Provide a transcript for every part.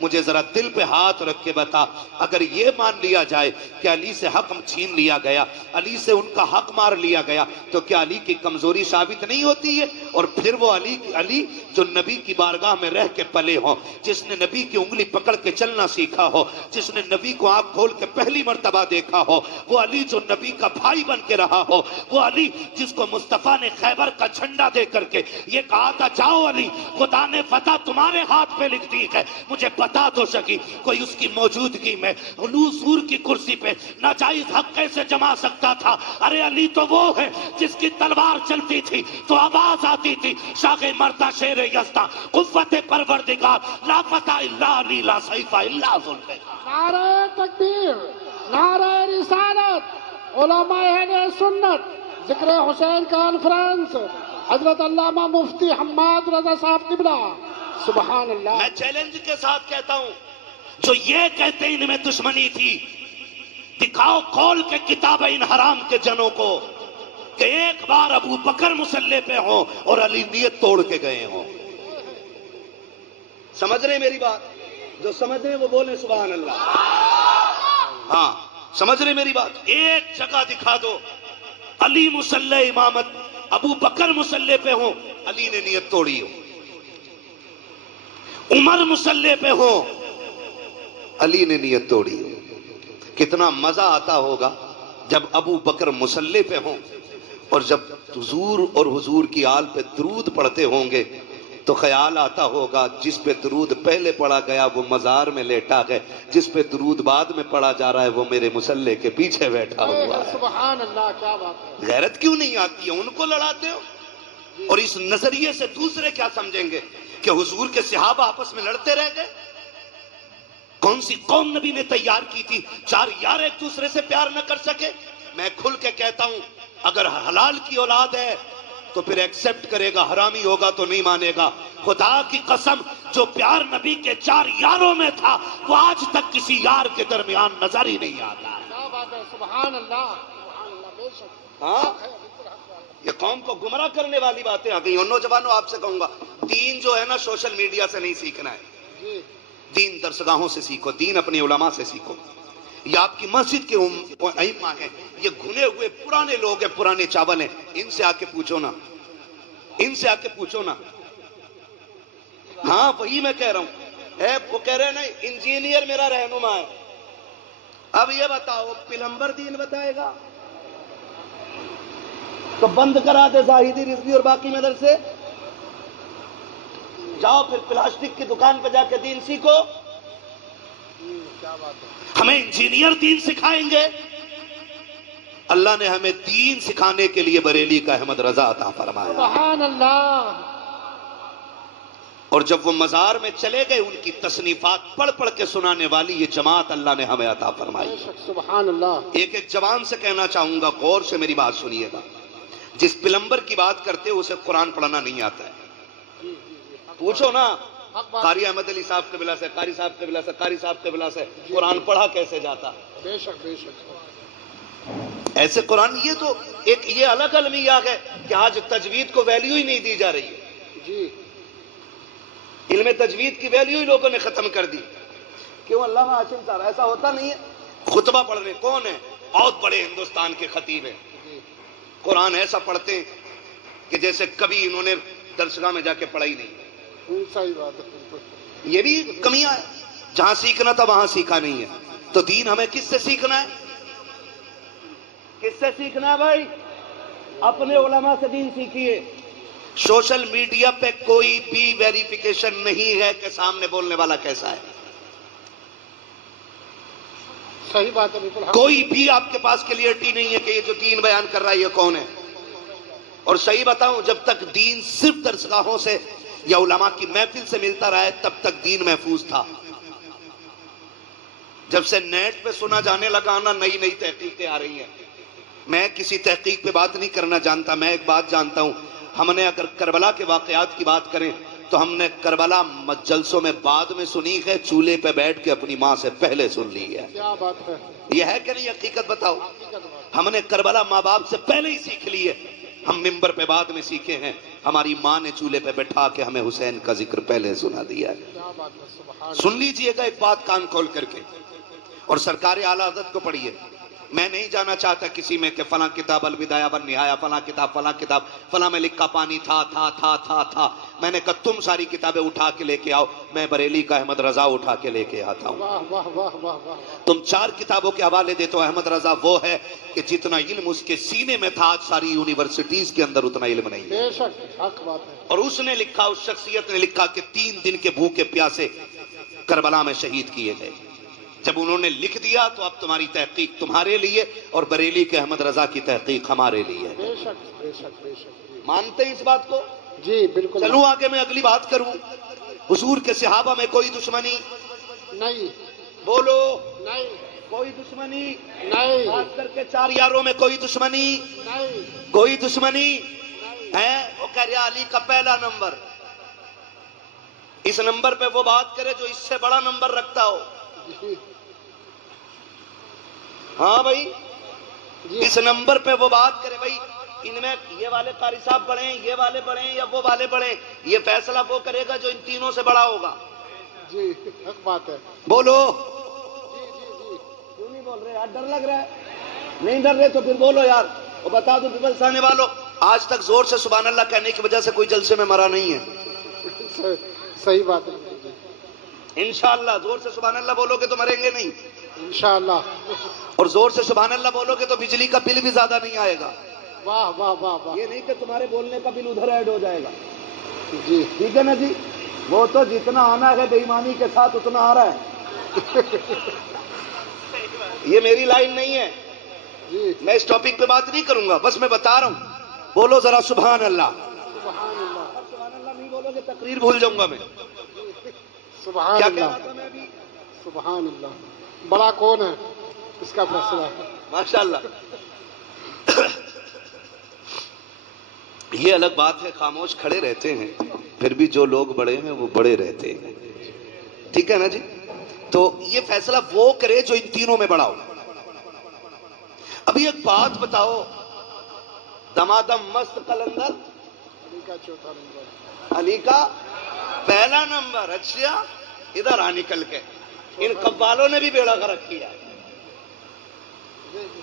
مجھے ذرا دل پہ ہاتھ رکھ کے بتا، اگر یہ مان لیا جائے کہ علی سے حق چھین لیا گیا، علی سے ان کا حق مار لیا گیا، تو کیا علی کی کمزوری ثابت نہیں ہوتی ہے؟ اور پھر وہ علی جو نبی کی بارگاہ میں رہ کے پلے ہوں، جس نے نبی کی انگلی پکڑ کے چلنا سیکھا ہو، جس نے نبی کو آنکھ کھول کے پہلی مرتبہ دیکھا ہو، وہ علی جو نبی کا بھائی بن کے رہا ہو، وہ علی جس کو مصطفیٰ نے خیبر کا جھنڈا دے کر کے یہ کہا تھا جاؤ علی خدا نے فتح تمہارے ہاتھ پہ لکھ دی ہے، مجھے بتا دو سکی کوئی اس کی موجودگی میں حضور کی کرسی پہ ناجائز حق کیسے جما سکتا تھا؟ ارے علی تو وہ ہے جس کی تلوار چلتی تھی تو آواز آتی تھی شاہ مرتا شیر یزدہ قوت پروردگار لا فتح الا علی لا سیف الا ذوالفقار۔ نعرہ تکبیر، نعرہ رسالت، علماء اہل سنت، ذکر حسین کانفرنس، حضرت علامہ مفتی حماد رضا صاحب قبلہ، سبحان اللہ۔ میں چیلنج کے ساتھ کہتا ہوں جو یہ کہتے ہیں ان میں دشمنی تھی، دکھاؤ کھول کے کتاب ان حرام کے جنوں کو کہ ایک بار ابو بکر مسلح پہ ہوں اور علی نیت توڑ کے گئے ہوں۔ سمجھ رہے ہیں میری بات؟ جو سمجھ رہے ہیں وہ بولیں سبحان اللہ۔ ہاں سمجھ رہے میری بات؟ ایک جگہ دکھا دو علی مسلح امامت، ابو بکر مسلح پہ ہوں، علی نے نیت توڑی ہو، عمر مسلح پہ ہوں، علی نے نیت توڑی ہو۔ کتنا مزہ آتا ہوگا جب ابو بکر مسلح پہ ہوں اور جب حضور اور حضور کی آل پہ درود پڑھتے ہوں گے تو خیال آتا ہوگا جس پہ درود پہلے پڑھا گیا وہ مزار میں لیٹا ہے، جس پہ درود بعد میں پڑھا جا رہا ہے وہ میرے مسلح کے پیچھے بیٹھا ہوا ہے۔ سبحان اللہ، کیا بات ہے۔ غیرت کیوں نہیں آتی ہے؟ ان کو لڑاتے ہو۔ اور اس نظریے سے دوسرے کیا سمجھیں گے کہ حضور کے صحابہ آپس میں لڑتے رہ گئے؟ کون سی قوم نبی نے تیار کی تھی چار یار ایک دوسرے سے پیار نہ کر سکے؟ میں کھل کے کہتا ہوں اگر حلال کی اولاد ہے تو پھر ایکسپٹ کرے گا، حرامی ہوگا تو نہیں مانے گا۔ خدا کی قسم جو پیار نبی کے چار یاروں میں تھا وہ آج تک کسی یار کے درمیان نظر ہی نہیں آتا۔ کیا بات ہے، سبحان اللہ، سبحان اللہ، بے شک۔ ہاں یہ قوم کو گمراہ کرنے والی باتیں آ گئی۔ اور نوجوانوں آپ سے کہوں گا دین جو ہے نا سوشل میڈیا سے نہیں سیکھنا ہے، دین درسگاہوں سے سیکھو، دین اپنی علماء سے سیکھو۔ یہ آپ کی مسجد کے ائمہ ہیں، یہ گھنے ہوئے پرانے لوگ ہیں، پرانے چاول ہیں، ان سے آ کے پوچھو نا، ان سے آ کے پوچھو نا۔ ہاں وہی میں کہہ رہا ہوں، وہ کہہ رہے ہیں نا انجینئر میرا رہنما ہے۔ اب یہ بتاؤ پلمبر دین بتائے گا تو بند کرا دے زاہدی رضوی اور باقی مدرسے، جاؤ پھر پلاسٹک کی دکان پہ جا کے دین سیکھو۔ ہمیں انجینئر دین سکھائیں گے؟ اللہ نے ہمیں دین سکھانے کے لیے بریلی کا احمد رضا عطا فرمایا، سبحان اللہ۔ اور جب وہ مزار میں چلے گئے ان کی تصنیفات پڑھ پڑھ کے سنانے والی یہ جماعت اللہ نے ہمیں عطا فرمائی۔ سبحان اللہ۔ ایک ایک جوان سے کہنا چاہوں گا غور سے میری بات سنیے گا، جس پلمبر کی بات کرتے اسے قرآن پڑھنا نہیں آتا ہے، پوچھو نا قاری احمد علی صاحب قبلہ سے، قاری صاحب قبلہ سے، قاری صاحب قبلہ سے قرآن پڑھا کیسے جاتا؟ بے شک بے شک۔ ایسے قرآن یہ تو ایک یہ الگ المیہ ہے کہ آج تجوید کو ویلیو ہی نہیں دی جا رہی ہے۔ جی علم تجوید کی ویلیو ہی لوگوں نے ختم کر دی۔ کیوں علامہ ہاشم صاحب ایسا ہوتا نہیں ہے؟ خطبہ پڑھ رہے کون ہے؟ بہت بڑے ہندوستان کے خطیب ہیں، قرآن ایسا پڑھتے ہیں کہ جیسے کبھی انہوں نے درسگاہ میں جا کے پڑھائی نہیں۔ صحیح بات ہے۔ یہ بھی کمیاں ہے، جہاں سیکھنا تھا وہاں سیکھا نہیں ہے۔ تو دین ہمیں کس سے سیکھنا ہے؟ کس سے سیکھنا ہے بھائی؟ اپنے علماء سے دین سیکھیے۔ سوشل میڈیا پہ کوئی بھی ویریفیکیشن نہیں ہے کہ سامنے بولنے والا کیسا ہے، صحیح بات ہے، بالکل۔ کوئی بھی آپ کے پاس کلیئرٹی نہیں ہے کہ یہ جو دین بیان کر رہا ہے یہ کون ہے۔ اور صحیح بتاؤں جب تک دین صرف درسگاہوں سے یا علماء کی محفل سے ملتا رہا ہے تب تک دین محفوظ تھا۔ جب سے نیٹ پہ سنا جانے لگا نا نئی نئی تحقیقیں آ رہی ہیں، میں کسی تحقیق پہ بات نہیں کرنا جانتا، میں ایک بات جانتا ہوں، ہم نے اگر کربلا کے واقعات کی بات کریں تو ہم نے کربلا جلسوں میں بعد میں سنی ہے، چولہے پہ بیٹھ کے اپنی ماں سے پہلے سن لی ہے۔ کیا بات ہے، یہ ہے کہ نہیں؟ حقیقت بتاؤ، ہم نے کربلا ماں باپ سے پہلے ہی سیکھ لی ہے۔ ہم ممبر پہ بعد میں سیکھے ہیں، ہماری ماں نے چولہے پہ بٹھا کے ہمیں حسین کا ذکر پہلے سنا دیا ہے۔ کیا بات ہے، سبحان سن لیجئے گا ایک بات کان کھول کر کے، اور سرکار اعلیٰ حضرت کو پڑھیے۔ میں نہیں جانا چاہتا کسی میں کہ فلاں کتاب البدایہ والنہایہ، فلاں کتاب فلاں میں لکھا پانی تھا۔ میں نے کہا تم ساری کتابیں اٹھا کے لے کے آؤ، میں بریلی کا احمد رضا اٹھا کے لے کے آتا ہوں۔ واہ واہ واہ واہ واہ۔ تم 4 کتابوں کے حوالے دیتے ہو، احمد رضا وہ ہے کہ جتنا علم اس کے سینے میں تھا آج ساری یونیورسٹیز کے اندر اتنا علم نہیں ہے۔ بے شک حق بات ہے۔ اور اس نے لکھا، اس شخصیت نے لکھا کہ 3 دن کے بھوکے پیاسے کربلا میں شہید کیے گئے۔ جب انہوں نے لکھ دیا تو اب تمہاری تحقیق تمہارے لیے اور بریلی کے احمد رضا کی تحقیق ہمارے لیے ہے۔ بے شک بے شک بے شک۔ مانتے ہیں اس بات کو؟ جی بالکل۔ چلو آگے میں اگلی بات کروں۔ حضور کے صحابہ میں کوئی دشمنی؟ نہیں بولو، نہیں کوئی دشمنی؟ نہیں خاص کر کے 4 یاروں میں کوئی دشمنی؟ نہیں کوئی دشمنی ہے؟ وہ کہہ رہا علی کا پہلا نمبر، اس نمبر پہ وہ بات کرے جو اس سے بڑا نمبر رکھتا ہو۔ جی ہاں بھائی، جی اس نمبر پہ وہ بات کرے۔ بھائی ان میں یہ والے قاری صاحب بڑھیں، یہ والے بڑھیں یا وہ والے بڑھیں، یہ فیصلہ وہ کرے گا جو ان تینوں سے بڑا ہوگا۔ جی حق بات ہے۔ بولو۔ جی جی جی کیوں نہیں بول رہے یار؟ ڈر لگ رہا ہے؟ نہیں ڈر رہے تو پھر بولو یار۔ وہ بتا دو پیپلز آنے والوں، آج تک زور سے سبحان اللہ کہنے کی وجہ سے کوئی جلسے میں مرا نہیں ہے۔ صحیح بات ہے جی۔ انشاءاللہ زور سے سبحان اللہ بولو گے تو مریں گے نہیں، انشاءاللہ۔ اور زور سے سبحان اللہ بولو گے تو بجلی کا بل بھی زیادہ نہیں آئے گا۔ واہ واہ واہ واہ۔ یہ نہیں کہ تمہارے بولنے کا بل ادھر ایڈ ہو جائے گا۔ جی ٹھیک ہے نا جی؟ وہ تو جتنا آنا ہے بے ایمانی کے ساتھ اتنا آ رہا ہے۔ یہ میری لائن نہیں ہے، جی میں اس ٹاپک پہ بات نہیں کروں گا، بس میں بتا رہا ہوں۔ بولو ذرا سبحان اللہ۔ سبحان اللہ سبحان اللہ نہیں بولو گے تقریر بھول جاؤں گا میں۔ سبحان کیا کہہ اللہ رہا تھا میں ابھی؟ سبحان اللہ۔ بڑا کون ہے اس کا فیصلہ ہے۔ ماشاءاللہ۔ یہ الگ بات ہے، خاموش کھڑے رہتے ہیں، پھر بھی جو لوگ بڑے ہیں وہ بڑے رہتے ہیں۔ ٹھیک ہے نا جی؟ تو یہ فیصلہ وہ کرے جو ان تینوں میں بڑا ہو۔ ابھی ایک بات بتاؤ، دمادم مست قلندر علی کا چوتھا نمبر۔ علی کا پہلا نمبر۔ اچھا ادھر آ نکل کے، ان قوالوں نے بھی بیڑا غرق کیا۔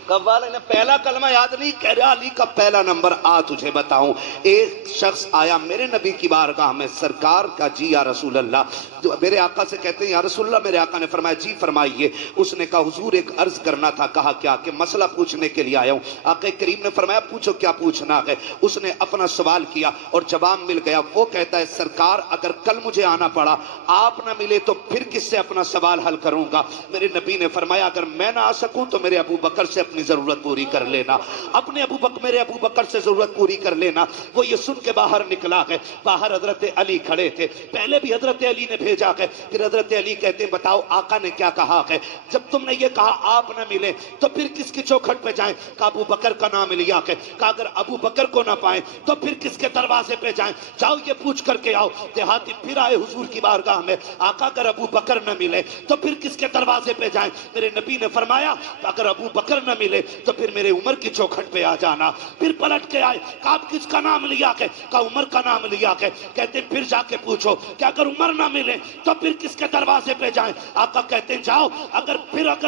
قوالوں نے پہلا کلمہ یاد نہیں، کہہ رہا علی کا پہلا نمبر۔ آ تجھے بتاؤں، ایک شخص آیا میرے نبی کی بارگاہ میں، سرکار کا جی یا رسول اللہ، جو میرے آقا سے کہتے ہیں یا رسول اللہ، میرے آقا نے فرمایا جی فرمائیے۔ اس نے کہا حضور ایک عرض کرنا تھا۔ کہا کیا؟ کہ مسئلہ پوچھنے کے لیے آیا ہوں۔ آقا کریم نے فرمایا پوچھو کیا پوچھنا ہے۔ اس نے اپنا سوال کیا اور جواب مل گیا۔ وہ کہتا ہے سرکار اگر کل مجھے آنا پڑا، آپ نہ ملے تو پھر کس سے اپنا سوال حل کروں گا؟ میرے نبی نے فرمایا اگر میں نہ آ سکوں تو میرے ابو بکر سے اپنی ضرورت پوری کر لینا، اپنے میرے ابو بکر سے ضرورت پوری کر لینا۔ وہ یہ سن کے باہر نکلا ہے۔ باہر حضرت علی کھڑے تھے، پہلے بھی حضرت علی نے بھیجا ہے، پھر حضرت علی کہتے ہیں بتاؤ آقا نے کیا کہا ہے؟ جب تم نے یہ کہا آپ نہ ملے تو پھر کس کی چوکھٹ پہ جائیں؟ کہا ابو بکر کا نام لیا ہے۔ کہا اگر ابو بکر کو نہ پائیں تو پھر کس کے دروازے پہ جائیں؟ جاؤ یہ پوچھ کر کے آؤ۔ دیہاتی پھر آئے حضور کی بارگاہ میں، آقا اگر ابو بکر نہ ملے تو پھر کس کے دروازے پہ جائیں؟ میرے نبی نے فرمایا اگر ابو بکر نہ ملے تو پھر میرے عمر کی چوکھٹ پہ آ جانا۔ پھر پلٹ کے آئے، کہا آپ کس کا نام لیا ہے؟ کہا عمر کا نام لیا ہے۔ کہتے پھر جا کے پوچھو کہ اگر عمر نہ ملے تو پھر کس کے دروازے پہ جائیں؟ آقا کہتے ہیں جاؤ، اگر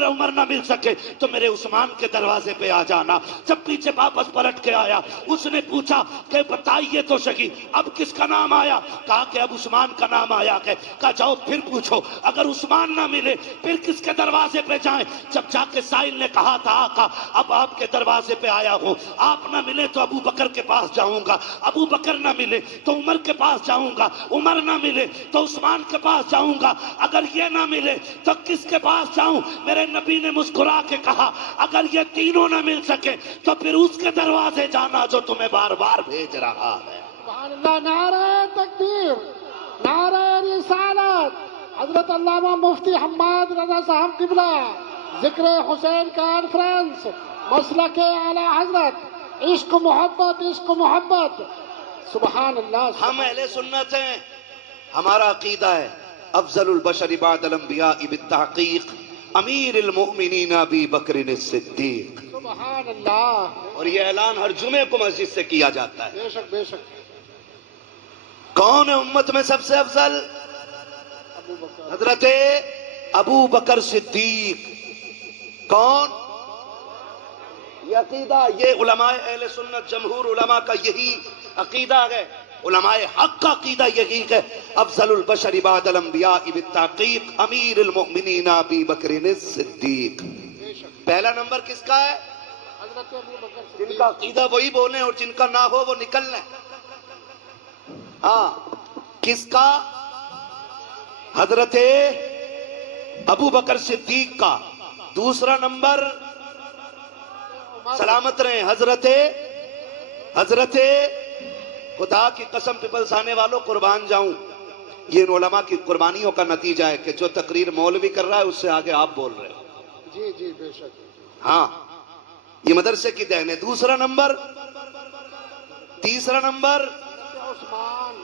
عمر نہ مل سکے تو میرے عثمان کے دروازے پہ آ جانا۔ جب پیچھے واپس پلٹ کے آیا، اس نے پوچھا کہ بتائیے تو صحیح اب کس کا نام آیا؟ کہا کہ اب عثمان کا نام آیا ہے۔ کہا جاؤ پھر پوچھو اگر عثمان نہ ملے پھر کس کے دروازے پہ جائیں؟ جب جا کے سائل نے کہا تھا آقا اب آپ کے دروازے پہ آیا ہوں، آپ نہ ملے تو ابو بکر کے پاس جاؤں گا، ابو بکر نہ ملے تو عمر کے پاس جاؤں گا، عمر نہ ملے تو عثمان کے پاس جاؤں گا، اگر یہ نہ ملے تو کس کے پاس جاؤں؟ میرے نبی نے مسکرا کے کہا اگر یہ تینوں نہ مل سکے تو پھر اس کے دروازے جانا جو تمہیں بار بار بھیج رہا ہے۔ سبحان اللہ۔ نعرہ تکبیر، نعرہ رسالت۔ حضرت علامہ مفتی حماد رضا صاحب قبلہ، ذکر حسین کانفرنس، مسلک اعلی حضرت، عشق محبت عشق محبت۔ سبحان اللہ۔ ہم اہل سنت ہیں، ہمارا عقیدہ ہے افضل البشر بعد الانبیاء بالتحقیق امیر المؤمنین ابی بکر الصدیق. سبحان اللہ. اور یہ اعلان ہر جمعے کو مسجد سے کیا جاتا ہے. بے شک بے شک. کون ہے امت میں سب سے افضل؟ ابو بکر. حضرت ابو بکر صدیق. کون؟ یہ عقیدہ، یہ علماء اہل سنت جمہور علماء کا یہی عقیدہ ہے. علماء حق کا عقیدہ یہی ہے. افضل البشر بعد الانبیاء بالتحقیق امیر المؤمنین ابی بکر الصدیق. بے شک. پہلا نمبر کس کا ہے؟ حضرت ابو بکر جن صدیق. کا عقیدہ وہی بولیں اور جن کا نہ ہو وہ نکل لیں. ہاں، کس کا؟ حضرت ابو بکر صدیق کا. دوسرا نمبر سلامت رہیں حضرت خدا کی قسم پیپلز آنے والوں قربان جاؤں، یہ ان علماء کی قربانیوں کا نتیجہ ہے کہ جو تقریر مولوی کر رہا ہے اس سے آگے آپ بول رہے ہیں. جی جی بے شک. ہاں، یہ مدرسے کی دین ہے. دوسرا نمبر، تیسرا نمبر عثمان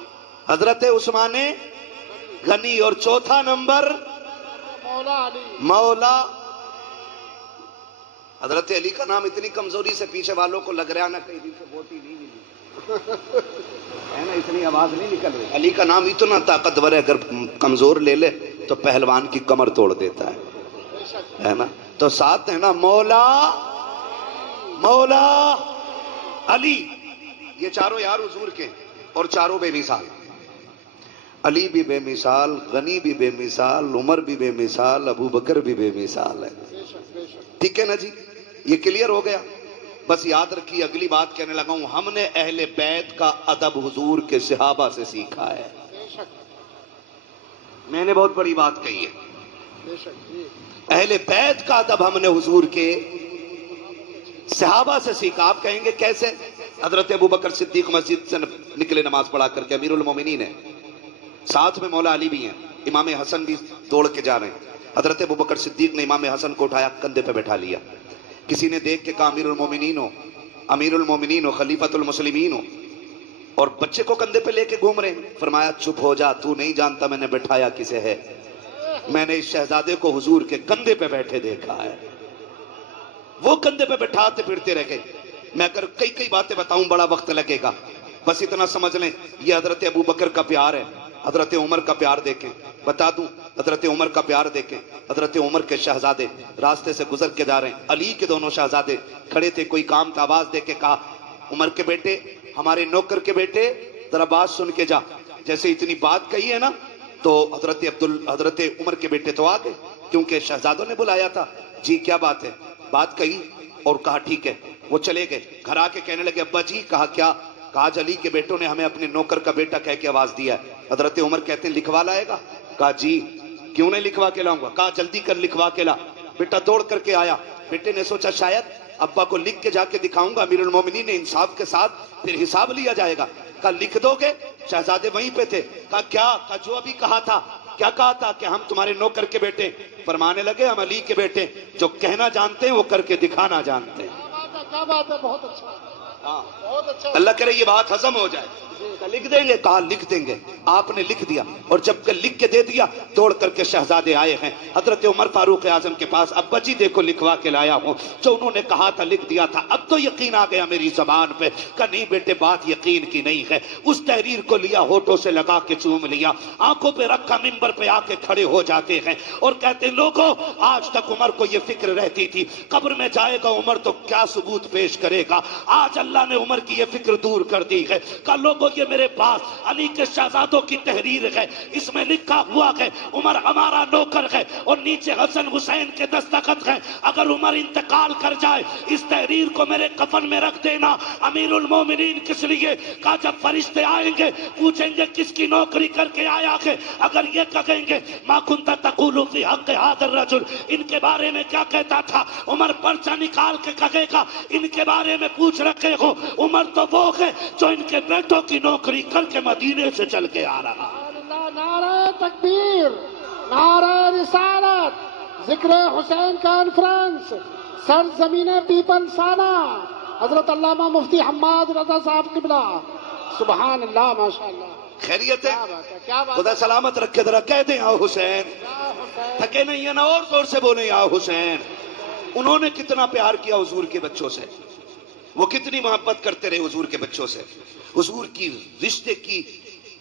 حضرت عثمان غنی، اور چوتھا نمبر مولا علی. مولا حضرت علی کا نام اتنی کمزوری سے پیچھے والوں کو لگ رہا نا کئی دن سے ووٹ ہی نہیں ملی ہے نا، اتنی آواز نہیں نکل رہی. علی کا نام اتنا طاقتور ہے، اگر کمزور لے لے تو پہلوان کی کمر توڑ دیتا ہے نا. تو ساتھ ہے نا مولا علی. یہ چاروں یار حضور کے، اور چاروں بے مثال. علی بھی بے مثال، غنی بھی بے مثال، عمر بھی بے مثال، ابو بکر بھی بے مثال ہے. ٹھیک ہے نا جی، یہ کلیئر ہو گیا. بس یاد رکھیے، اگلی بات کہنے لگا ہوں، ہم نے اہل بیت کا ادب حضور کے صحابہ سے سیکھا ہے. میں نے بہت بڑی بات کہی ہے. اہل بیت کا ادب ہم نے حضور کے صحابہ سے سیکھا. آپ کہیں گے کیسے؟ حضرت ابو بکر صدیق مسجد سے نکلے نماز پڑھا کر کے، امیر المومنین ہے، ساتھ میں مولا علی بھی ہیں، امام حسن بھی دوڑ کے جا رہے ہیں. حضرت ابو بکر صدیق نے امام حسن کو اٹھایا، کندھے پہ بیٹھا لیا. کسی نے دیکھ کے کہا امیر المومنین ہو، خلیفۃ المسلمین ہو، اور بچے کو کندھے پہ لے کے گھوم رہے ہیں. فرمایا چپ ہو جا، تو نہیں جانتا میں نے بٹھایا کسے ہے. میں نے اس شہزادے کو حضور کے کندھے پہ بیٹھے دیکھا ہے. وہ کندھے پہ بیٹھاتے پھرتے رہ گئے. میں اگر کئی باتیں بتاؤں بڑا وقت لگے گا، بس اتنا سمجھ لیں یہ حضرت ابو بکر کا پیار ہے. حضرت عمر کا پیار دیکھیں، بتا دوں حضرت عمر کا پیار دیکھیں. حضرت عمر کے شہزادے راستے سے گزر کے جا رہے ہیں، علی کے دونوں شہزادے کھڑے تھے. کوئی کام کا آواز دے کے کہا عمر کے بیٹے، ہمارے نوکر کے بیٹے ذرا بات سن کے جا. جیسے اتنی بات کہی ہے نا تو حضرت عمر کے بیٹے تو آ گئے، کیونکہ شہزادوں نے بلایا تھا. جی کیا بات ہے؟ بات کہی اور کہا ٹھیک ہے. وہ چلے گئے، گھر آ کے کہنے لگے ابا جی. کہا کیا؟ کہا علی کے بیٹوں نے ہمیں اپنے نوکر کا بیٹا کہہ کے آواز دیا ہے. حضرت عمر کہتے ہیں لکھوا لائے گا؟ کہا جی. کیوں نہیں لکھوا کے لاؤں گا؟ کہا جلدی کر لکھوا کے لا. بیٹا دوڑ کر کے آیا. بیٹے نے سوچا شاید ابا کو لکھ کے جا کے دکھاؤں گا، امیر المومنین نے انصاف کے ساتھ پھر حساب لیا جائے گا. کہا لکھ دو گے؟ شہزادے وہیں پہ تھے. کہا کیا؟ کہا جو ابھی کہا تھا. کیا کہا تھا؟ کہ ہم تمہارے نوکر کے بیٹے. فرمانے لگے ہم علی کے بیٹے، جو کہنا جانتے ہیں وہ کر کے دکھانا جانتے ہیں. کیا بات ہے، بہت اچھا، بہت اچھا. اللہ کرے یہ بات ہضم ہو جائے. لکھ دیں گے؟ کہا لکھ دیں گے. آپ نے لکھ دیا، اور جب کہ لکھ کے دے دیا دوڑ کر کے شہزادے آئے ہیں حضرت عمر فاروق اعظم کے پاس. ابا جی دیکھو لکھوا کے لایا ہوں، جو انہوں نے کہا تھا لکھ دیا تھا. اب تو یقین آ گیا میری زبان پہ. کہ نہیں بیٹے بات یقین کی نہیں ہے. اس تحریر کو لیا، ہونٹوں سے لگا کے چوم لیا، آنکھوں پہ رکھا، منبر پہ آ کے کھڑے ہو جاتے ہیں اور کہتے ہیں لوگوں آج تک عمر کو یہ فکر رہتی تھی قبر میں جائے گا عمر تو کیا ثبوت پیش کرے گا. آج اللہ نے عمر کی یہ فکر دور کر دی ہے. کہ لوگوں یہ میرے پاس علی کے شہزادوں کی تحریر ہے، اس میں لکھا ہوا ہے عمر ہمارا نوکر ہے، اور نیچے حسن حسین کے دستخط ہیں. اگر عمر انتقال کر جائے اس تحریر کو میرے کفن میں رکھ دینا. امیر المومنین کس لیے؟ کہا جب فرشتے آئیں گے پوچھیں گے کس کی نوکری کر کے آیا ہے، اگر یہ کہیں گے ما کنت تقول فی حق هذا الرجل، ان کے بارے میں کیا کہتا تھا، عمر پرچہ نکال کے کہے گا ان کے بارے میں پوچھ رکھے ہو. عمر تو وہ ہے جو ان کے بیٹوں کی نوکری کر کے مدینے سے چل کے آ رہا. نعرہ تکبیر، نعرہ رسالت، ذکر حسین کانفرنس، سرزمین پیپل سانا، حضرت علامہ مفتی حماد رضا صاحب قبلہ. سبحان اللہ، ماشاء اللہ. خیریت ہے؟ کیا بات ہے، خدا سلامت رکھے. ذرا کہہ دیں آؤ حسین. تھکے نہیں ہیں نا, اور زور سے بولیں یا حسین. انہوں نے کتنا پیار کیا حضور کے بچوں سے, وہ کتنی محبت کرتے رہے حضور کے بچوں سے, حضور کی رشتے کی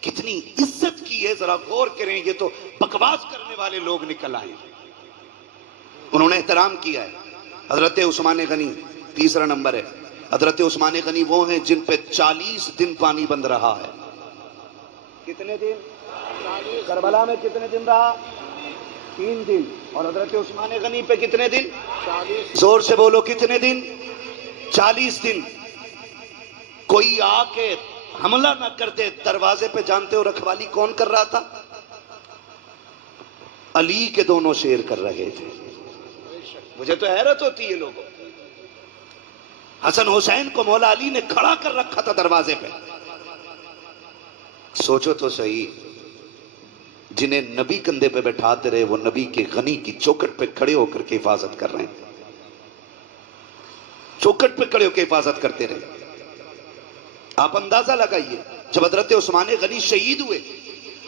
کتنی عزت کی ہے, ذرا غور کریں. یہ تو بکواس کرنے والے لوگ نکل آئے. انہوں نے احترام کیا ہے. حضرت عثمان غنی تیسرا نمبر ہے. حضرت عثمان غنی وہ ہیں جن پہ 40 دن پانی بند رہا ہے. کتنے دن؟ کربلا میں کتنے دن رہا؟ 3 دن. اور حضرت عثمان غنی پہ کتنے دن؟ 40. زور سے بولو کتنے دن؟ 40 دن. کوئی آ کے حملہ نہ کر دے دروازے پہ. جانتے ہو رکھوالی کون کر رہا تھا؟ علی کے دونوں شیر کر رہے تھے. مجھے تو حیرت ہوتی ہے لوگوں. حسن حسین کو مولا علی نے کھڑا کر رکھا تھا دروازے پہ. سوچو تو صحیح, جنہیں نبی کندھے پہ بیٹھاتے رہے وہ نبی کے غنی کی چوکھٹ پہ کھڑے ہو کر کے حفاظت کر رہے ہیں. چوکھٹ پہ کھڑے ہو کے حفاظت کرتے رہے. آپ اندازہ لگائیے, جب حضرت عثمان غنی شہید ہوئے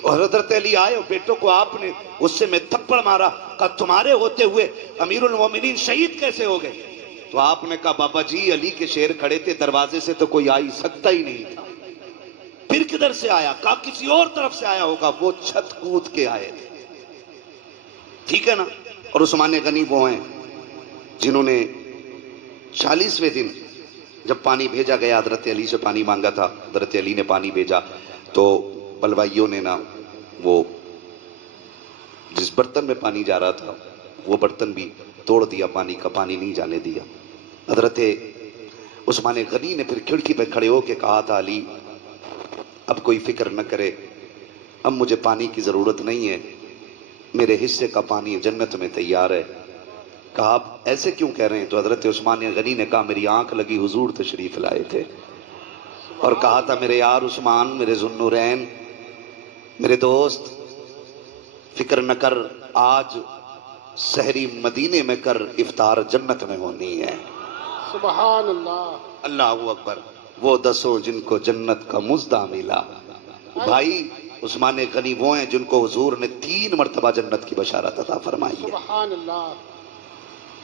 اور حضرت علی آئے اور بیٹوں کو آپ نے غصے میں تھپڑ مارا, کہا تمہارے ہوتے ہوئے امیر المومنین شہید کیسے ہو گئے؟ تو آپ نے کہا بابا جی علی کے شیر کھڑے تھے, دروازے سے تو کوئی آ ہی سکتا ہی نہیں تھا. پھر کدھر سے آیا؟ کہا کسی اور طرف سے آیا ہوگا. وہ چھت کود کے آئے تھے. ٹھیک ہے نا. اور عثمان غنی وہ ہیں جنہوں نے 40ویں دن جب پانی بھیجا گیا, حضرت علی سے پانی مانگا تھا, حضرت علی نے پانی بھیجا تو پلوائیوں نے نا وہ جس برتن میں پانی جا رہا تھا وہ برتن بھی توڑ دیا, پانی کا پانی نہیں جانے دیا. حضرت عثمان غنی نے پھر کھڑکی پہ کھڑے ہو کے کہا تھا علی اب کوئی فکر نہ کرے, اب مجھے پانی کی ضرورت نہیں ہے, میرے حصے کا پانی جنت میں تیار ہے. کہا آپ ایسے کیوں کہہ رہے ہیں؟ تو حضرت عثمان غنی نے کہا میری آنکھ لگی, حضور تشریف لائے تھے اور کہا تھا میرے یار عثمان, میرے ذوالنورین, میرے دوست, فکر نہ کر, آج سحری مدینے میں کر, افطار جنت میں ہونی ہے. سبحان اللہ. اللہ اکبر. وہ 10 جن کو جنت کا مزدہ ملا. بھائی عثمان غنی وہ ہیں جن کو حضور نے 3 مرتبہ جنت کی بشارت عطا فرمائی ہے. سبحان اللہ.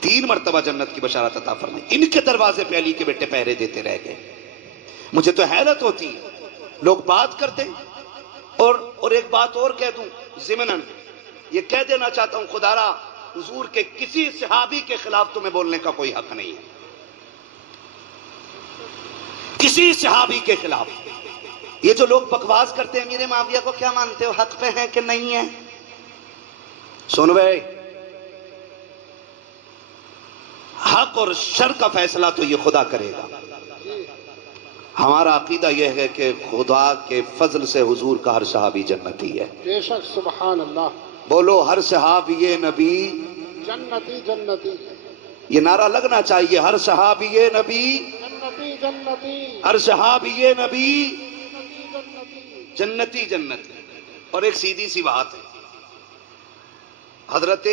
3 مرتبہ جنت کی بشارت عطا فرمائی. ان کے دروازے پہ علی کے بیٹے پہرے دیتے رہ گئے. مجھے تو حیرت ہوتی ہے, لوگ بات کرتے اور ایک بات اور کہہ دوں ضمناً, یہ کہہ دینا چاہتا ہوں خدا را حضور کے کسی صحابی کے خلاف تمہیں بولنے کا کوئی حق نہیں ہے, کسی صحابی کے خلاف. یہ جو لوگ بکواس کرتے ہیں امیر معاویہ کو کیا مانتے ہو, حق پہ ہیں کہ نہیں ہے؟ سن بھائی, حق اور شر کا فیصلہ تو یہ خدا کرے گا. ہمارا عقیدہ یہ ہے کہ خدا کے فضل سے حضور کا ہر صحابی جنتی ہے. بے شک. سبحان اللہ. بولو ہر صحابی نبی جنتی جنتی. یہ نعرہ لگنا چاہیے, ہر صحابی نبی جنتی جنتی. ہر صحابی نبی جنتی. جنتی جنتی. اور ایک سیدھی سی بات ہے, حضرت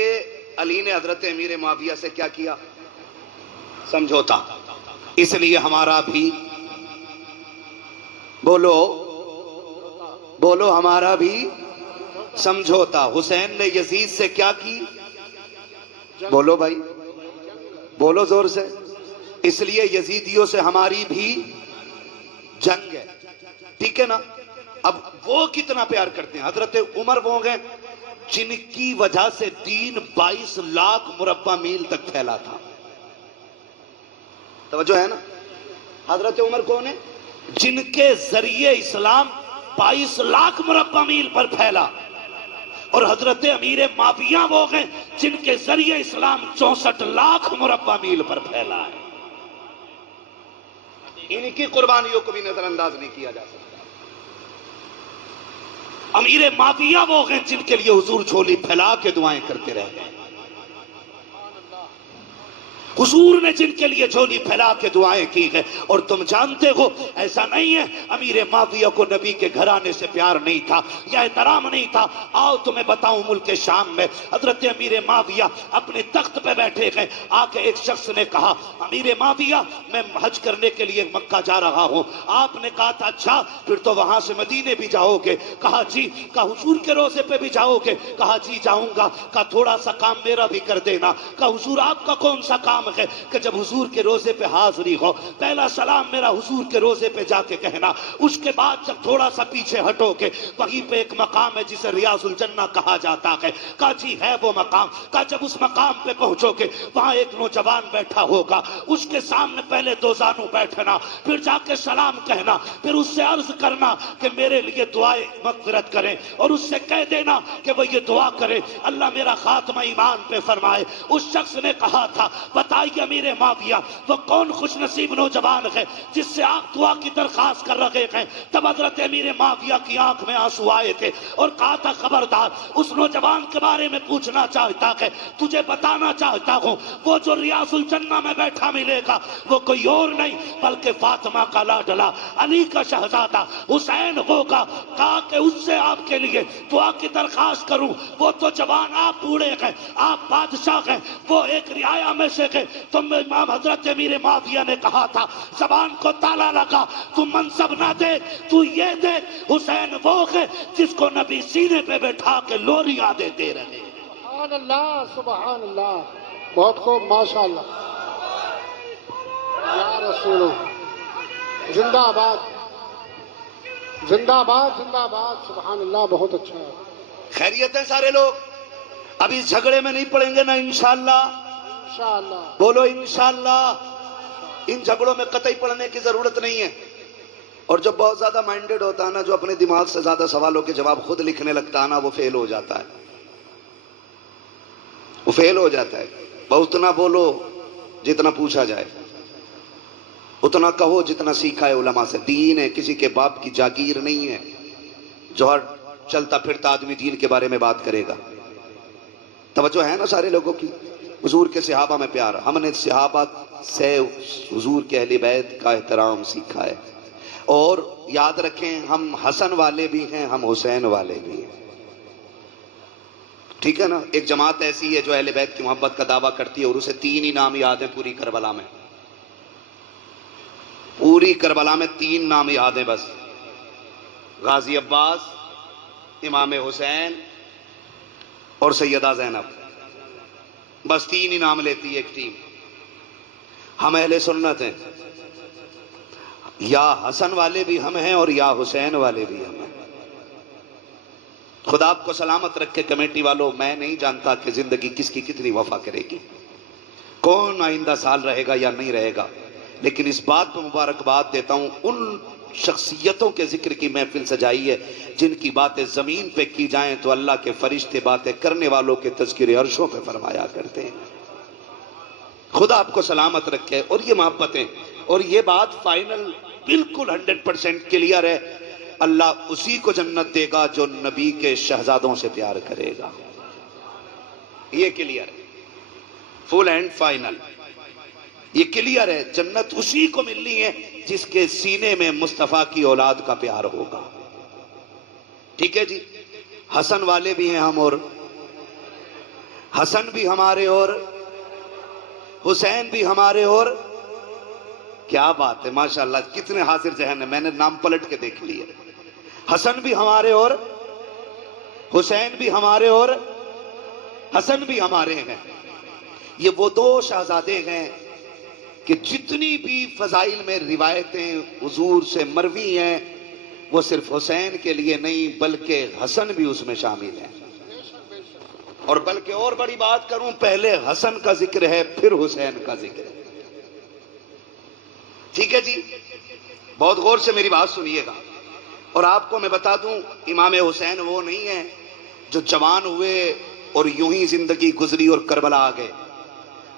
علی نے حضرت امیر معاویہ سے کیا کیا؟ سمجھوتا. اس لیے ہمارا بھی بولو ہمارا بھی سمجھوتا. حسین نے یزید سے کیا کی؟ بولو بھائی, بولو زور سے. اس لیے یزیدیوں سے ہماری بھی جنگ ہے. ٹھیک ہے نا. اب وہ کتنا پیار کرتے ہیں. حضرت عمر وہ گئے جن کی وجہ سے دین 22 لاکھ مربع میل تک پھیلا تھا. توجہ ہے نا. حضرت عمر کون ہے؟ جن کے ذریعے اسلام 22 لاکھ مربع میل پر پھیلا. اور حضرت امیر معاویہ وہ ہیں جن کے ذریعے اسلام 64 لاکھ مربع میل پر پھیلا ہے. ان کی قربانیوں کو بھی نظر انداز نہیں کیا جا سکتا. امیر معاویہ وہ ہیں جن کے لیے حضور جھولی پھیلا کے دعائیں کرتے رہ گئے. حضور نے جن کے لیے جھولی پھیلا کے دعائیں کی ہیں، اور تم جانتے ہو ایسا نہیں ہے امیر معاویہ کو نبی کے گھرانے سے پیار نہیں تھا یا احترام نہیں تھا۔ آؤ تمہیں بتاؤں، ملک شام میں حضرت امیر معاویہ اپنے تخت پہ بیٹھے گئے، آ کے ایک شخص نے کہا امیر معاویہ میں حج کرنے کے لیے مکہ جا رہا ہوں۔ آپ نے کہا تھا اچھا پھر تو وہاں سے مدینے بھی جاؤ گے؟ کہا جی۔ کہا حضور کے روزے پہ بھی جاؤ گے؟ کہا جی جاؤں گا۔ کہا تھوڑا سا کام میرا بھی کر دینا۔ کہا حضور آپ کا کون سا کام ہے؟ کہ جب حضور کے روزے پہ حاضری ہو پہلا سلام میرا حضور کے روزے پہ جا کے کہنا، اس کے بعد جب تھوڑا سا پیچھے ہٹو گے وہیں پہ ایک مقام ہے جسے ریاض الجنہ کہا جاتا ہے۔ کہا جی ہے وہ مقام۔ کہا جب اس مقام پہ پہنچو گے وہاں ایک نوجوان بیٹھا ہوگا، اس کے سامنے پہلے دو زانو بیٹھنا، پھر جا کے سلام کہنا، پھر اس سے عرض کرنا کہ میرے لیے دعائیں مغفرت کریں، اور اس سے کہہ دینا کہ وہ یہ دعا کرے اللہ میرا خاتمہ ایمان پہ فرمائے۔ اس شخص نے کہا تھا بتائیے امیر معاویہ وہ کون خوش نصیب نوجوان ہے جس سے آپ دعا کی درخواست کر رہے ہیں؟ تب حضرت امیر معاویہ کی آنکھ میں آنسو آئے تھے اور کہا تھا خبردار اس نوجوان کے بارے میں پوچھنا چاہتا ہے، تجھے بتانا چاہتا ہوں وہ جو ریاض الجنہ میں بیٹھا ملے گا وہ کوئی اور نہیں بلکہ فاطمہ کا لاڈلا علی کا شہزادہ حسین ہوگا۔ کہا کہ اس سے آپ کے لیے دعا کی درخواست کروں؟ وہ تو جوان، آپ بوڑھے ہیں، آپ بادشاہ ہیں، وہ ایک رعایا میں سے ہے۔ تم امام حضرت امیر معاویہ نے کہا تھا زبان کو تالا لگا، تو منصب نہ دے، تو یہ دے حسین وہ ہے جس کو نبی سینے پہ بیٹھا کے لوریاں دیتے رہے۔ سبحان اللہ سبحان اللہ، بہت خوب ماشاء اللہ، یا رسول اللہ، زندہ آباد زندہ آباد زندہ آباد، سبحان اللہ، بہت اچھا ہے۔ خیریت ہے سارے لوگ؟ اب اس جھگڑے میں نہیں پڑیں گے نا انشاءاللہ؟ انشاءاللہ بولو انشاءاللہ۔ ان جھگڑوں میں قطعی پڑھنے کی ضرورت نہیں ہے، اور جو بہت زیادہ مائنڈڈ ہوتا ہے نا، جو اپنے دماغ سے زیادہ سوالوں کے جواب خود لکھنے لگتا ہے نا، وہ فیل ہو جاتا ہے، وہ فیل ہو جاتا ہے۔ بہت نہ بولو جتنا پوچھا جائے، اتنا کہو جتنا سیکھا ہے علماء سے۔ دین ہے، کسی کے باپ کی جاگیر نہیں ہے جو ہر چلتا پھرتا آدمی دین کے بارے میں بات کرے گا۔ توجہ ہے نا سارے لوگوں کی؟ حضور کے صحابہ میں پیار، ہم نے صحابہ سے حضور کے اہل بیت کا احترام سیکھا ہے، اور یاد رکھیں ہم حسن والے بھی ہیں، ہم حسین والے بھی ہیں، ٹھیک ہے نا؟ ایک جماعت ایسی ہے جو اہل بیت کی محبت کا دعویٰ کرتی ہے اور اسے تین ہی نام یاد ہیں پوری کربلا میں، پوری کربلا میں تین نام یاد ہیں بس، غازی عباس، امام حسین اور سیدہ زینب، بس تین ہی نام لیتی ہے ایک ٹیم۔ ہم اہل سنت ہیں، یا حسن والے بھی ہم ہیں اور یا حسین والے بھی ہم ہیں۔ خدا آپ کو سلامت رکھے کمیٹی والوں، میں نہیں جانتا کہ زندگی کس کی کتنی وفا کرے گی، کون آئندہ سال رہے گا یا نہیں رہے گا، لیکن اس بات پہ مبارکباد دیتا ہوں ان شخصیتوں کے ذکر کی محفل سجائی ہے جن کی باتیں زمین پہ کی جائیں تو اللہ کے فرشتے باتیں کرنے والوں کے تذکرے عرشوں پہ فرمایا کرتے ہیں۔ خدا آپ کو سلامت رکھے، اور یہ محبتیں، اور یہ بات فائنل بالکل 100% کلیئر ہے، اللہ اسی کو جنت دے گا جو نبی کے شہزادوں سے پیار کرے گا، یہ کلیئر ہے، فل اینڈ فائنل، یہ کلیئر ہے۔ جنت اسی کو ملنی ہے جس کے سینے میں مصطفیٰ کی اولاد کا پیار ہوگا، ٹھیک ہے جی؟ حسن والے بھی ہیں ہم، اور حسن بھی ہمارے اور حسین بھی ہمارے، اور کیا بات ہے ماشاءاللہ، کتنے حاضر ذہن ہیں، میں نے نام پلٹ کے دیکھ لیے۔ حسن بھی ہمارے اور حسین بھی ہمارے اور حسن بھی ہمارے ہیں۔ یہ وہ دو شہزادے ہیں کہ جتنی بھی فضائل میں روایتیں حضور سے مروی ہیں وہ صرف حسین کے لیے نہیں بلکہ حسن بھی اس میں شامل ہیں، اور بلکہ اور بڑی بات کروں، پہلے حسن کا ذکر ہے پھر حسین کا ذکر ہے، ٹھیک ہے جی؟ بہت غور سے میری بات سنیے گا، اور آپ کو میں بتا دوں امام حسین وہ نہیں ہیں جو جوان ہوئے اور یوں ہی زندگی گزری اور کربلا آ گئے،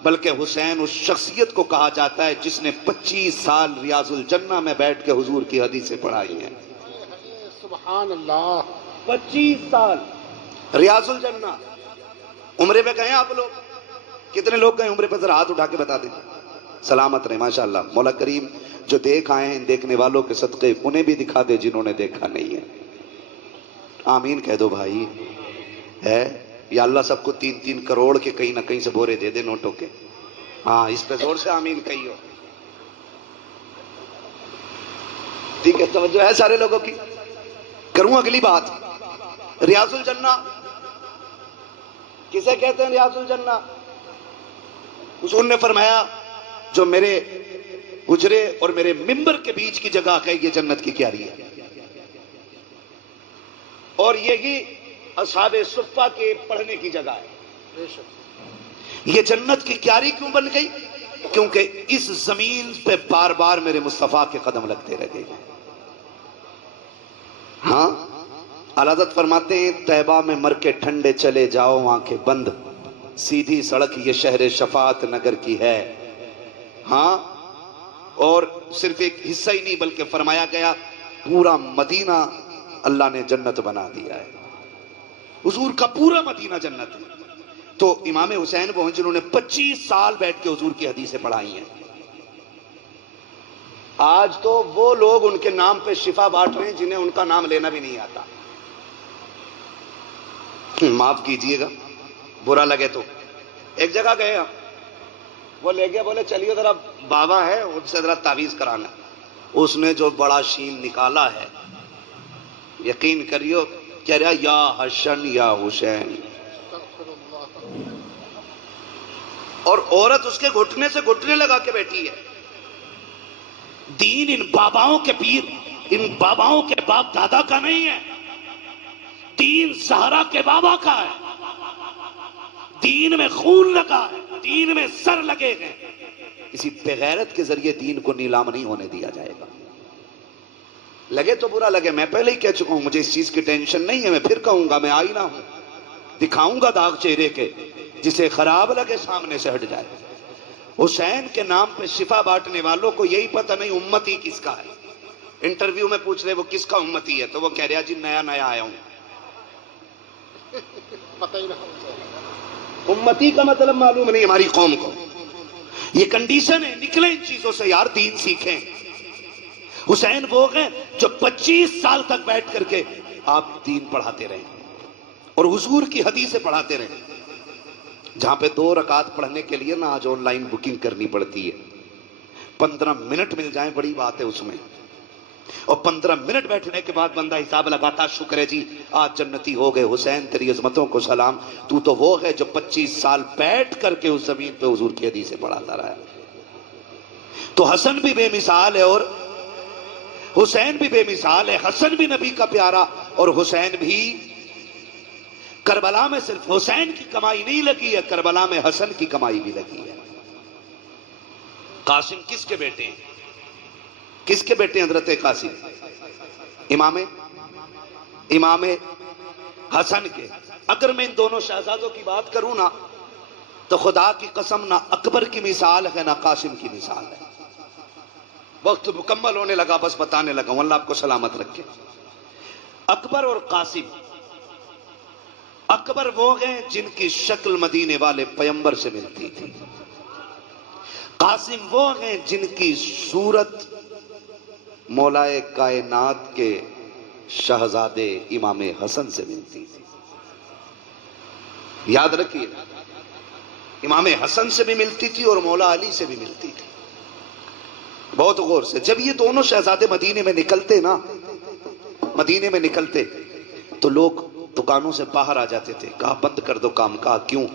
بلکہ حسین اس شخصیت کو کہا جاتا ہے جس نے 25 سال ریاض الجنہ میں بیٹھ کے حضور کی حدیثیں پڑھائی ہیں، سبحان اللہ، 25 سال ریاض الجنہ۔ عمرے پہ گئے آپ لوگ؟ کتنے لوگ گئے عمرے پہ؟ ذرا ہاتھ اٹھا کے بتا دیں. سلامت رہے ماشاءاللہ. مولا کریم جو دیکھ آئے ہیں ان دیکھنے والوں کے صدقے انہیں بھی دکھا دے جنہوں نے دیکھا نہیں ہے. آمین کہہ دو بھائی. ہے یا اللہ سب کو 3-3 کروڑ کے کہیں نہ کہیں سے بورے دے دے نوٹوں کے. ہاں اس پہ زور سے آمین کہی ہو. ٹھیک ہے توجہ ہے سارے لوگوں کی. کروں اگلی بات. ریاض الجنہ کسے کہتے ہیں؟ ریاض الجنہ. حضور نے فرمایا جو میرے حجرے اور میرے ممبر کے بیچ کی جگہ ہے یہ جنت کی کیاری ہے. اور یہی اصحاب صفہ کے پڑھنے کی جگہ ہے. یہ جنت کی کیاری کیوں بن گئی؟ کیونکہ اس زمین پہ بار بار میرے مصطفیٰ کے قدم لگتے رہے. ہاں اعلیٰ حضرت فرماتے ہیں طیبہ میں مر کے ٹھنڈے چلے جاؤ آنکھیں بند، سیدھی سڑک یہ شہر شفاعت نگر کی ہے. ہاں اور صرف ایک حصہ ہی نہیں بلکہ فرمایا گیا پورا مدینہ اللہ نے جنت بنا دیا ہے. حضور کا پورا مدینہ جنت ہے. تو امام حسین وہ ہیں جنہوں نے 25 سال بیٹھ کے حضور کی حدیثیں پڑھائی ہیں. آج تو وہ لوگ ان کے نام پہ شفا بانٹ رہے ہیں جنہیں ان کا نام لینا بھی نہیں آتا. معاف کیجئے گا برا لگے تو. ایک جگہ گئے ہم، وہ لے گیا بولے چلیے ذرا بابا ہے ان سے ذرا تعویذ کرانا. اس نے جو بڑا شین نکالا ہے یقین کریو کہہ رہا یا حسن یا حسین. اور عورت اس کے گھٹنے سے گھٹنے لگا کے بیٹھی ہے. دین ان باباؤں کے پیر ان باباؤں کے باپ دادا کا نہیں ہے. دین زہرا کے بابا کا ہے. دین میں خون لگا ہے، دین میں سر لگے ہیں. کسی بغیرت کے ذریعے دین کو نیلام نہیں ہونے دیا جائے گا. لگے تو برا لگے، میں پہلے ہی کہہ چکا ہوں مجھے اس چیز کی ٹینشن نہیں ہے. میں پھر کہوں گا، میں آئینہ ہوں، دکھاؤں گا داغ چہرے کے، جسے خراب لگے سامنے سے ہٹ جائے. حسین کے نام پہ شفا بانٹنے والوں کو یہی پتہ نہیں امتی کس کا ہے. انٹرویو میں پوچھ رہے وہ کس کا امتی ہے تو وہ کہہ رہا جی نیا نیا آیا ہوں. امتی کا مطلب معلوم نہیں ہماری قوم کو. یہ کنڈیشن ہے. نکلیں ان چیزوں سے یار، دین سیکھیں. حسین وہ ہیں جو 25 سال تک بیٹھ کر کے آپ دین پڑھاتے رہے اور حضور کی حدیثیں پڑھاتے رہے. جہاں پہ 2 رکعت پڑھنے کے لیے نا آج آن لائن بکنگ کرنی پڑتی ہے. 15 منٹ مل جائیں بڑی بات ہے اس میں. اور 15 منٹ بیٹھنے کے بعد بندہ حساب لگاتا شکر ہے جی آج جنتی ہو گئے. حسین تیری عظمتوں کو سلام. تو وہ ہے جو 25 سال بیٹھ کر کے اس زمین پہ حضور کی حدیثیں پڑھاتا رہا ہے. تو حسن بھی بے مثال ہے اور حسین بھی بے مثال ہے. حسن بھی نبی کا پیارا اور حسین بھی کربلا میں صرف حسین کی کمائی نہیں لگی ہے، کربلا میں حسن کی کمائی بھی لگی ہے. قاسم کس کے بیٹے ہیں؟ کس کے بیٹے ہیں حضرت قاسم؟ امام حسن کے. اگر میں ان دونوں شہزادوں کی بات کروں نا تو خدا کی قسم نہ اکبر کی مثال ہے نہ قاسم کی مثال ہے. وقت مکمل ہونے لگا بس بتانے لگا ہوں، اللہ آپ کو سلامت رکھے. اکبر اور قاسم. اکبر وہ ہیں جن کی شکل مدینے والے پیمبر سے ملتی تھی. قاسم وہ ہیں جن کی صورت مولائے کائنات کے شہزادے امام حسن سے ملتی تھی. یاد رکھیے امام حسن سے بھی ملتی تھی اور مولا علی سے بھی ملتی تھی. بہت غور سے. جب یہ دونوں شہزادے مدینے میں نکلتے تو لوگ دکانوں سے باہر آ جاتے تھے. کہا بند کر دو کام. کہا کیوں؟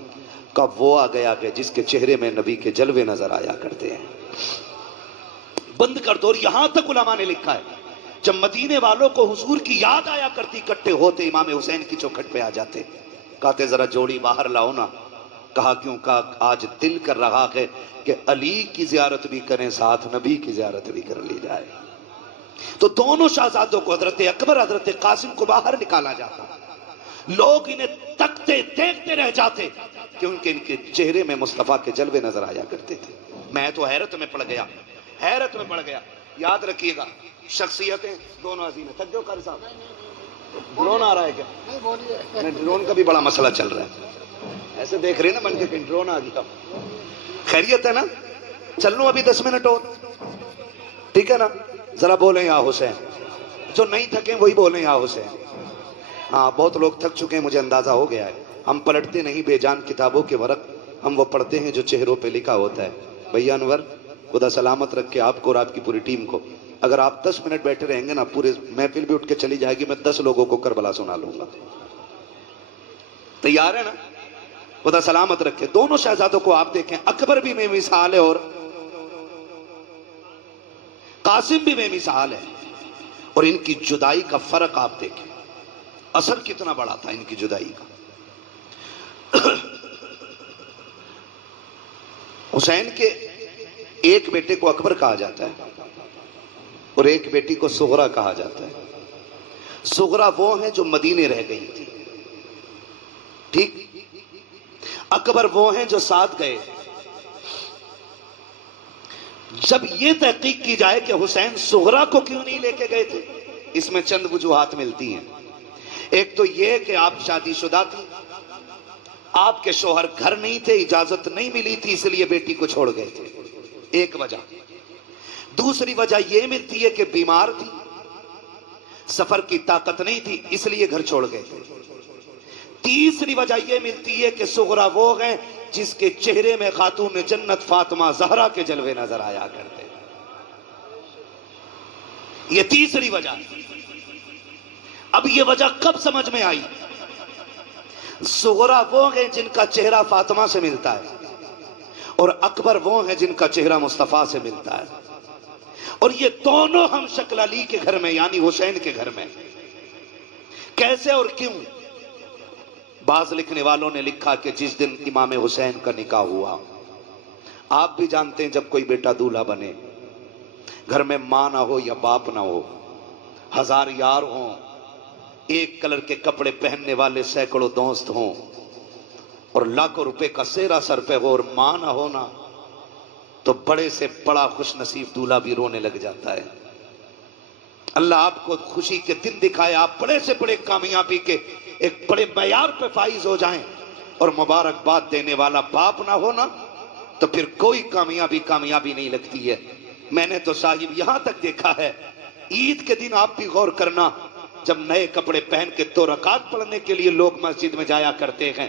کہا وہ آ گیا کہ جس کے چہرے میں نبی کے جلوے نظر آیا کرتے ہیں. بند کر دو. اور یہاں تک علماء نے لکھا ہے جب مدینے والوں کو حضور کی یاد آیا کرتی اکٹھے ہوتے امام حسین کی چوکھٹ پہ آ جاتے. کہتے ذرا جوڑی باہر لاؤ نا. کہا کیوں؟ کہا آج دل کر رہا ہے کہ علی کی زیارت بھی کریں ساتھ نبی کی زیارت بھی کر لی جائے. تو دونوں شہزادوں کو حضرت اکبر حضرت قاسم کو باہر نکالا جاتا. لوگ انہیں تکتے دیکھتے رہ جاتے کیونکہ ان کے چہرے میں مصطفیٰ کے جلوے نظر آیا کرتے تھے. میں تو حیرت میں پڑ گیا. یاد رکھیے گا شخصیتیں دونوں عظیم ہیں. تھک جو قاری صاحب ڈرون آ رہا ہے کیا؟ نہیں بولیے. ڈرون کا بھی بڑا مسئلہ چل رہا ہے. ایسے دیکھ رہے نا من کے کہیں ڈرون آ گیا. خیریت ہے نا؟ چل لوں ابھی 10 منٹ اور, ٹھیک ہے نا؟ ذرا بولیں یا حسین. جو نہیں تھکیں وہی بولیں یا حسین. ہاں بہت لوگ تھک چکے ہیں, مجھے اندازہ ہو گیا ہے. ہم پلٹتے نہیں بے جان کتابوں کے ورق, ہم وہ پڑھتے ہیں جو چہروں پہ لکھا ہوتا ہے. بھیا انور, خدا سلامت رکھے آپ کو اور آپ کی پوری ٹیم کو. اگر آپ 10 منٹ بیٹھے رہیں گے نا, پورے محفل بھی اٹھ کے چلی جائے گی, میں 10 لوگوں کو کربلا سنا لوں گا. تیار ہے نا؟ خدا سلامت رکھے. دونوں شہزادوں کو آپ دیکھیں, اکبر بھی بے مثال ہے اور قاسم بھی بے مثال ہے. اور ان کی جدائی کا فرق آپ دیکھیں, اثر کتنا بڑا تھا ان کی جدائی کا. حسین کے ایک بیٹے کو اکبر کہا جاتا ہے اور ایک بیٹی کو سغرا کہا جاتا ہے. سغرا وہ ہیں جو مدینے رہ گئی تھی, ٹھیک. اکبر وہ ہیں جو ساتھ گئے. جب یہ تحقیق کی جائے کہ حسین سغرا کو کیوں نہیں لے کے گئے تھے, اس میں چند وجوہات ملتی ہیں. ایک تو یہ کہ آپ شادی شدہ تھی, آپ کے شوہر گھر نہیں تھے, اجازت نہیں ملی تھی, اس لیے بیٹی کو چھوڑ گئے تھے, ایک وجہ. دوسری وجہ یہ ملتی ہے کہ بیمار تھی, سفر کی طاقت نہیں تھی, اس لیے گھر چھوڑ گئے تھے. تیسری وجہ یہ ملتی ہے کہ سغرا وہ ہیں جس کے چہرے میں خاتون جنت فاطمہ زہرا کے جلوے نظر آیا کرتے. یہ تیسری وجہ. اب یہ وجہ کب سمجھ میں آئی؟ سغرا وہ ہیں جن کا چہرہ فاطمہ سے ملتا ہے اور اکبر وہ ہیں جن کا چہرہ مصطفیٰ سے ملتا ہے. اور یہ دونوں ہم شکل علی کے گھر میں یعنی حسین کے گھر میں. کیسے اور کیوں؟ بعض لکھنے والوں نے لکھا کہ جس دن امام حسین کا نکاح ہوا, آپ بھی جانتے ہیں جب کوئی بیٹا دولہا بنے, گھر میں ماں نہ ہو یا باپ نہ ہو, 1000 یار ہوں, ایک کلر کے کپڑے پہننے والے سینکڑوں دوست ہوں, اور لاکھوں روپے کا سیرا سر پہ ہو اور ماں نہ ہونا, تو بڑے سے بڑا خوش نصیب دولہا بھی رونے لگ جاتا ہے. اللہ آپ کو خوشی کے دن دکھائے, آپ بڑے سے بڑے کامیابی کے ایک بڑے معیار پہ فائز ہو جائیں, اور مبارکباد دینے والا باپ نہ ہونا, تو پھر کوئی کامیابی نہیں لگتی ہے. میں نے تو صاحب یہاں تک دیکھا ہے, عید کے دن آپ بھی غور کرنا, جب نئے کپڑے پہن کے 2 رکعت پڑھنے کے لیے لوگ مسجد میں جایا کرتے ہیں,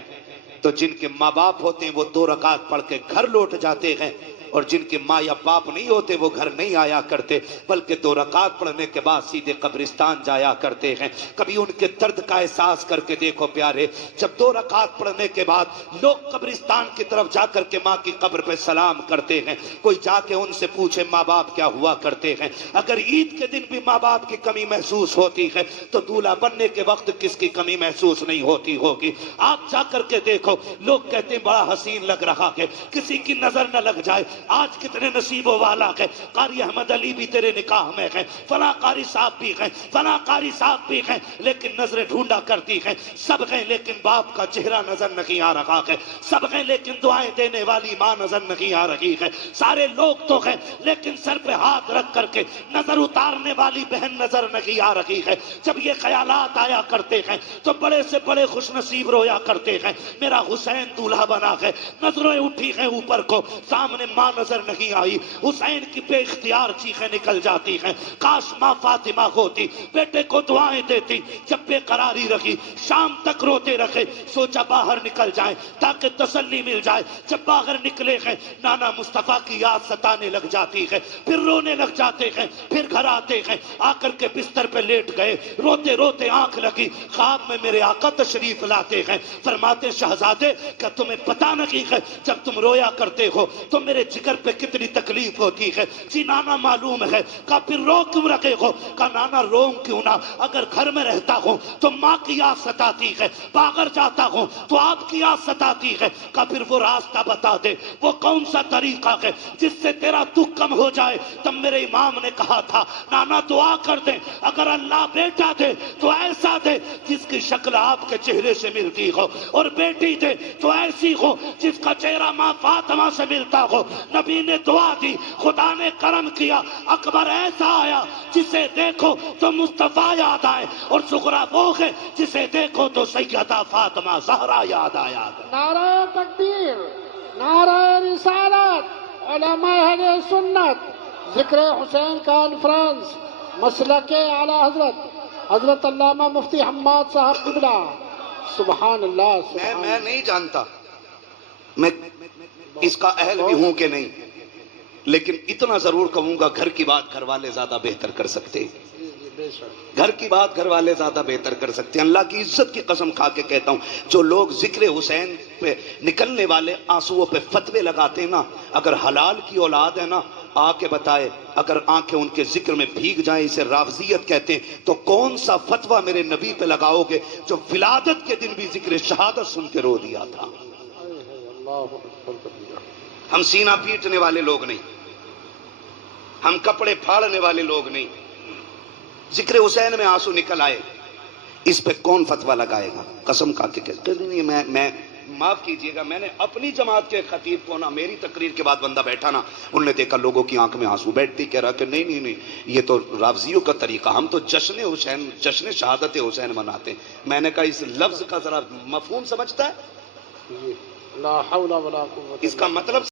تو جن کے ماں باپ ہوتے ہیں وہ 2 رکعت پڑھ کے گھر لوٹ جاتے ہیں, اور جن کے ماں یا باپ نہیں ہوتے وہ گھر نہیں آیا کرتے, بلکہ 2 رکعت پڑھنے کے بعد سیدھے قبرستان جایا کرتے ہیں. کبھی ان کے درد کا احساس کر کے دیکھو پیارے, جب 2 رکعت پڑھنے کے بعد لوگ قبرستان کی طرف جا کر کے ماں کی قبر پہ سلام کرتے ہیں, کوئی جا کے ان سے پوچھے ماں باپ کیا ہوا کرتے ہیں. اگر عید کے دن بھی ماں باپ کی کمی محسوس ہوتی ہے, تو دولہا بننے کے وقت کس کی کمی محسوس نہیں ہوتی ہوگی؟ آپ جا کر کے دیکھو, لوگ کہتے ہیں بڑا حسین لگ رہا ہے, کسی کی نظر نہ لگ جائے. آج کتنے نصیبوں والا ہے, قاری احمد علی بھی تیرے نکاح میں ہیں, فلاں قاری صاحب بھی ہیں, فلاں قاری صاحب بھی ہیں, لیکن نظریں ڈھونڈا کرتی ہیں. سب ہیں لیکن باپ کا چہرہ نظر نہیں آ رہا ہے, سب ہیں لیکن دعائیں دینے والی ماں نظر نہیں آ رہی ہے. سارے لوگ تو ہیں لیکن سر پہ ہاتھ رکھ کر کے نظر اتارنے والی بہن نظر نہیں آ رہی ہے. جب یہ خیالات آیا کرتے ہیں تو بڑے سے بڑے خوش نصیب رویا کرتے ہیں, میرا حسین دولہا بنا ہے. نظریں اٹھی ہیں اوپر کو, سامنے ماں نظر نہیں آئی. حسین کی بے اختیار چیخیں نکل جاتی ہیں, کاش ماں فاطمہ ہوتی, بیٹے کو دعائیں دیتی. جب بے قراری رہی, شام تک روتے رکھے, سوچا باہر نکل جائیں تاکہ تسلی مل جائے. جب باہر نکلے ہیں, نانا مصطفیٰ کی یاد ستانے لگ جاتی ہے, پھر رونے لگ جاتے ہیں. پھر گھر آتے ہیں, آ کر کے بستر پہ لیٹ گئے, روتے روتے آنکھ لگی. خواب میں میرے آقا تشریف لاتے ہیں, فرماتے شہزادے کیا تمہیں پتہ نہیں ہے جب تم رویا کرتے ہو تو میرے جگر پہ کتنی تکلیف ہوتی ہے؟ جی نانا معلوم ہے. کہا پھر رو کیوں رکھے ہو؟ کہا نانا روم کیوں نہ, اگر گھر میں رہتا ہوں تو ماں کی یاد ستاتی ہے, باہر جاتا ہوں تو آپ کی یاد ستاتی ہے. کہا پھر وہ راستہ بتا دے, وہ کون سا طریقہ ہے جس سے تیرا دکھ کم ہو جائے؟ تب میرے امام نے کہا تھا نانا دعا کر دیں, اگر اللہ بیٹا دے تو ایسا دے جس کی شکل آپ کے چہرے سے ملتی ہو، اور بیٹی دے تو ایسی ہو جس کا چہرہ ماں فاطمہ سے ملتا ہو۔ نبی نے دعا دی، خدا نے کرم کیا، اکبر ایسا آیا جسے دیکھو تو مصطفیٰ یاد آئے، اور صغرا وہ ہے جسے دیکھو تو سیدہ فاطمہ زہرا یاد آیا۔ نعرہ تکبیر، نعرہ رسالت، علماء اہل سنت، ذکر حسین کانفرنس، مسلک اعلیٰ حضرت حضرت علامہ مفتی حماد صاحب قبلہ۔ سبحان اللہ، سبحان میں اللہ۔ نہیں جانتا میں اس کا اہل بھی ہوں کہ نہیں، لیکن اتنا ضرور کہوں گا، گھر کی بات گھر والے زیادہ بہتر کر سکتے ہیں۔ بے شک۔ گھر کی بات گھر والے زیادہ بہتر کر سکتے ہیں۔ اللہ کی عزت کی قسم کھا کے کہتا ہوں، جو لوگ ذکر حسین پہ نکلنے والے آنسوؤں پہ فتوے لگاتے ہیں نا، اگر حلال کی اولاد ہے نا، آ کے بتائے، اگر آنکھیں ان کے ذکر میں بھیگ جائیں، اسے رافضیت کہتے ہیں، تو کون سا فتویٰ میرے نبی پہ لگاؤ گے جو ولادت کے دن بھی ذکر شہادت سن کے رو دیا تھا؟ اللہ اکبر کبیرہ۔ ہم سینہ پیٹنے والے لوگ نہیں، ہم کپڑے پھاڑنے والے لوگ نہیں۔ ذکر حسین میں آنسو نکل آئے، اس پہ کون فتویٰ لگائے گا؟ قسم کھا کے کہتے نہیں، میں معاف کیجئے گا، میں نے اپنی جماعت کے خطیب کو نا، میری تقریر کے بعد بندہ بیٹھا نا، انہوں نے دیکھا لوگوں کی آنکھ میں آنسو، بیٹھتے کہہ رہا کہ نہیں یہ تو رافضیوں کا طریقہ، ہم تو جشن حسین، جشن شہادت حسین مناتے ہیں۔ میں نے کہا اس لفظ کا ذرا مفہوم سمجھتا ہے؟ جی، لا حول ولا قوت اس کا مطلب